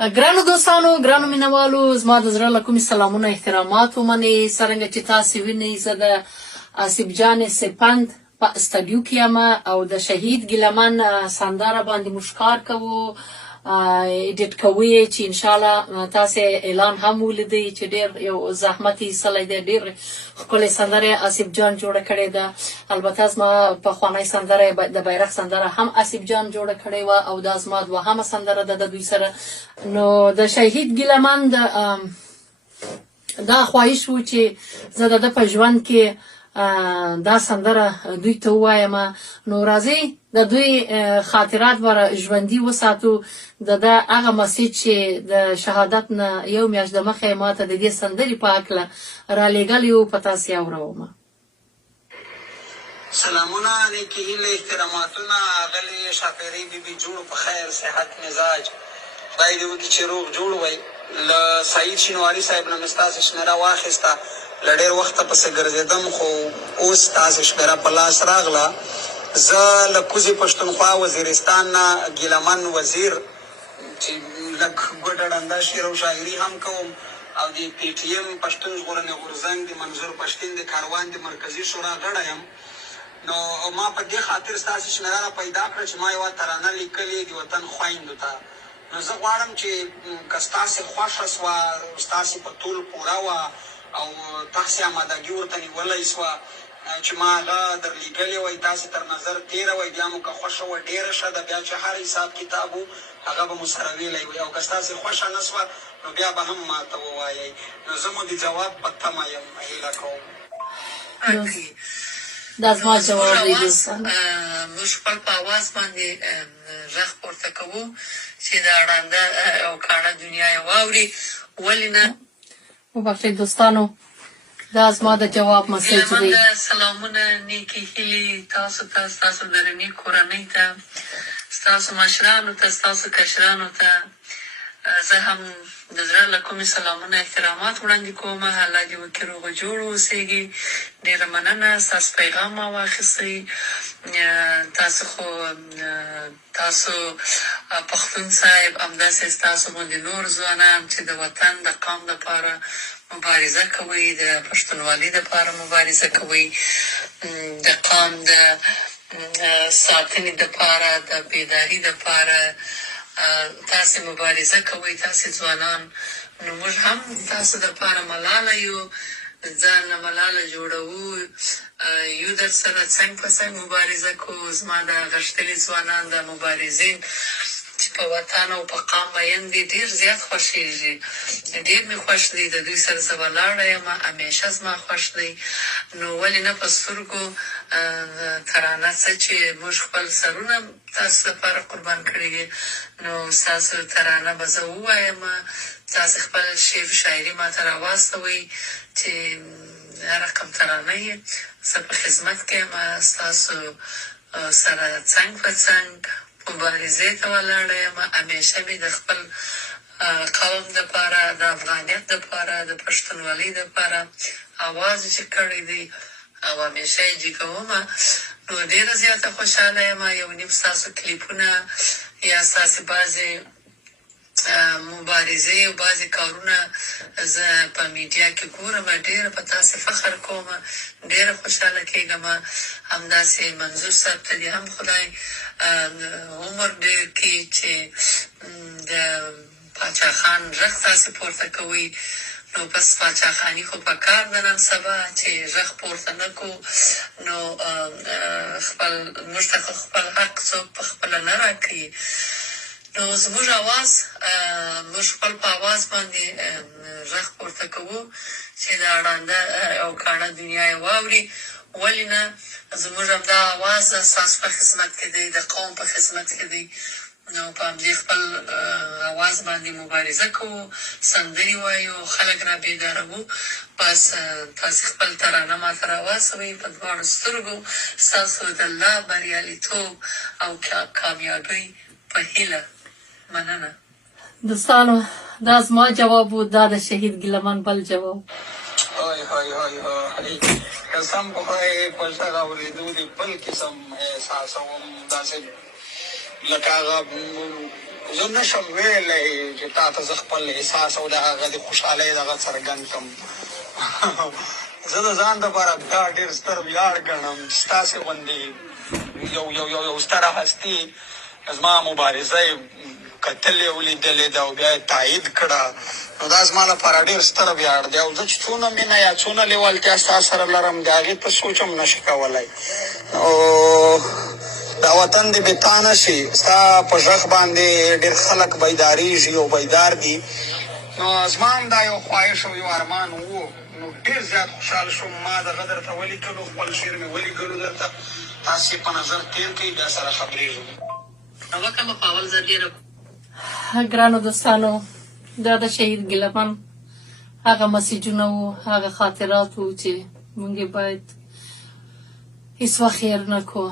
ګرانو دوستانو، ګرانو مینوالو، زما د زړه له کومې سلامونه احترامات ومنئ. څرنګه چې تاسې وینئ، زه د آصف جان سپند په استډیو کې یم او د شهید ګیلامن سندره باندې موږ کار کوو، ایډیټ کوو یې چې انشاءالله تاسې اعلان هم ولیدئ چې ډېر یو زحمت یې ایستلی دی. ډېر ښکلې سندره آصف جان جوړه کړې ده. البته زما پخوانۍ سندره د بیرغ سندره هم آصف جان جوړه کړې وه او دا زما دوهمه سندره ده د دوی سره. نو د شهید ګیلامن دا خواهش و چې زه د ده په ژوند کې دا سندره دوی ته ووایم. نو راځئ د دوی خاطرات به ژوندي وساتو. د ده هغه مسیج چې د شهادت نه یو میاشت دمخې ما ته د دې سندرې په هکله رالیږلی و، په تاسې اورمه. سلامونه، نیکې هیلې، احتراماتونه. اغلې شاپیرۍ بیبي جوړ په خیر صحت مزاج خدای دې وکړي چې روغ جوړ وئ. له سعید شینواري صاحب نه مې ستاسې شمېره واخیسته. له ډېر وخته پسې ګرځېدم خو اوس ستاسې شمېره په لاس راغله. زه له کوزې پښتونخوا وزیرستان نه ګیلامن وزیر چې لږ ګوډه ډنده شعر او شاعري هم کوم او د پی ټي ایم پښتون ژغورنې غورځنګ د منظور پښتین د کاروان د مرکزي شورا غړی یم. نو ما په دې خاطر ستاسې شمېره را پیدا کړه چې ما یوه ترانه لیکلې د وطن خویندو ته. نو زه غواړم چې که ستاسې خوښه سوه، ستاسې په طول پوره وه او تاسې امادګي ورته نیولی سوه چې ما هغه در لیږلې وی، تاسې تر نظر تېره وی، بیا مو که خوښه وه ډېره ښه ده. بیا چې هر حساب کتاب و هغه به مو سره ویلی وی، او که ستاسې خوښه نه سوه نو بیا به هم ما ته ووایئ. نو زه مو د جواب په تمه یم، هیله کوم. دا زما جواب دی دوستانو. موږ خپل په اواز باندې غږ پورته کوو چې دا ړانده او کاڼه دنیا یې واوري. ولې نه؟ وبخښئ دوستانو، دا زما د جواب مسیج دی. سلامونه، نیکې هیلې تاسو ته، ستاسو درنې کورنۍ ته، ستاسو مشرانو ته، ستاسو کشرانو ته. زه هم د زړه له کومې سلامونه احترامات وړاندې کوم. الله دې وکړي روغ جوړ اوسېږي. ډېره مننه، ستاسو پیغام ما واخیستی. تاسو پښتون صاحب، همداسې ستاسو غوندې نور ځوانان چې د وطن د قام دپاره مبارزه کوئ، د پښتونولي دپاره مبارزه کوئ، د قام د ساتنې دپاره، د بیداري دپاره تاسې مبارزه کوئ، تاسې ځوانان. نو موږ هم تاسو دپاره ملاله یو، ځان له ملاله جوړوو، یو در سره څنګ په څنګ مبارزه کوو. زما د غښتلي ځوانان، د مبارزین چې په وطن او په قام مین دي، ډېر زیات خوښېږي. ډېر مې خوښ دی، د دوی سره زه ولاړه یم، همیشه زما خوښ دی. نو ولې نه په سترګو ترانه څه چې موږ خپل سرونه تاسو لپاره قربان کړي دي. نو ستاسو ترانه به زه ووایم، تاسې خپل شعر شاعري ما ته راواستوئ چې هر رقم ترانه یې زه په خدمت کې یم، ستاسو سره څنګ په څنګ مبارزې ته ولاړه یم. همیشه مې د خپل قوم دپاره، د افغانیت دپاره، د پښتونولۍ دپاره اواز چې کړی دی او همیشه یې جګومه. نو ډېره زیاته خوشحاله یم. یو نیم ستاسو کلیپونه یا ستاسې بعضې مبارزې او بعضې کارونه زه په میډیا کې ګورم، ډېره په تاسې فخر کوم، ډېره خوشحاله کېږم. همداسې منظور صاحب ته دې هم خدای عمر ډېر کړي چې د پاچا خان غږ تاسې پورته کوئ. نو بس پاچا خاني خو په کار ده نن سبا چې غږ پورته نه کړو. نو موږ ته خپل حق څوک په خپله نه راکوي. نو زموږ اواز، موږ خپل په اواز باندې غږ پورته کوو چې دا ړانده او کاڼه دنیا یې واوري. ولې نه؟ زموږ همدا اواز ستاسو په خدمت کې دی، د قوم په خدمت کې دی. نو په همدې خپل اواز باندې مبارزه کوو، سندرې وایو، خلک را بیداروو. بس تاسې خپل ترانه ما ته راواستوئ په دواړو سترګو. ستاسو د الله بریالیتوب او کامیابۍ په هیله. مننه. دوستانو، دا زما جواب و، دا د شهید ګیلامن بل جواب. های های های های قسم په خدای په ژغ اورېدو دې بل قسم احساسوم. داسې لکه هغه زه نشم ویلی چې تا ته زه خپل احساس او د هغه د خوشحالۍ دغه څرګند کړم. زه د ځان دپاره دا ډېر ستر ویاړ ګڼم چې ستاسې غوندې یو ستره هستي زما مبارزه یې کتلې ولیدلې ده او بیا یې تایید کړه، نو دا زما لپاره ډېر ستر ویاړ دی. او زه چې څونه مینه یا څونه لیوالتیا ستا سره لرم د هغې ته سوچ هم نشي کولی. او دا وطن دې بې تا نه شي. ستا په غږ باندې ډېر خلک بیدارېږي او بیدار دي. نو زما هم دا یو خواهش او یو ارمان و، نو ډېر زیات خوشحال شوم. ما دغه درته ولیکلو، خپل شعر مې ولیکلو درته، تاسې په نظر تېر کړئ، بیا سره خبرېږو. ګرانو دوستانو، دا د شهید ګیلامن هغه مسجونه وو، هغه خاطرات وو چې موږ باید هیڅ وخت هېر نه کړو.